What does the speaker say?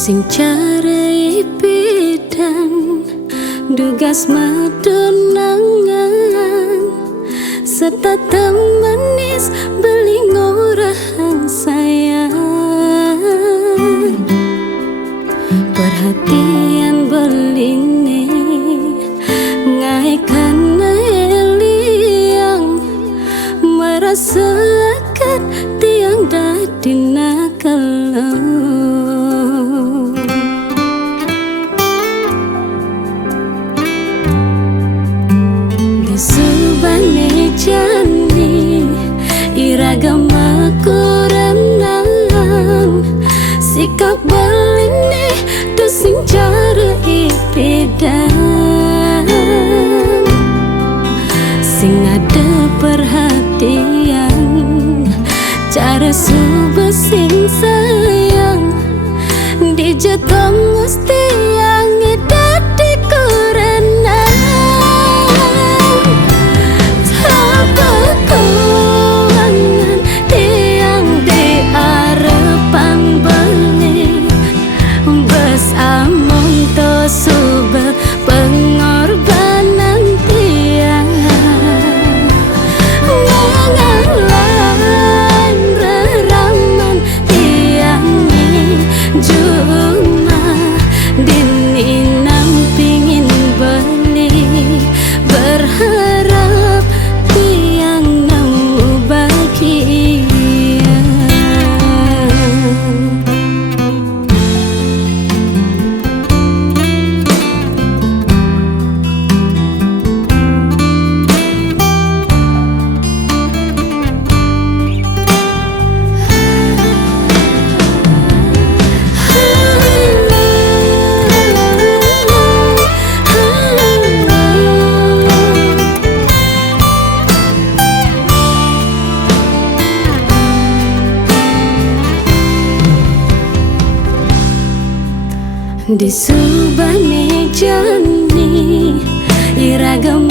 sing cari bidang dugas madonangan setatang manis beli ngorahang sayang perhatian beline ngaikan eliang merasakan tiang dadi nakalau Subane jani iragama kuranang sikap beline tu sing cara ipedang sing ada perhatian cara subuh sing sayang dijatong mesti yang dadi kuranang Subah pengorbanan tiang mengalan reraman tiang ni cuma dini nampingin beli berharap tiang nemu bahagia. Di subane jani iragam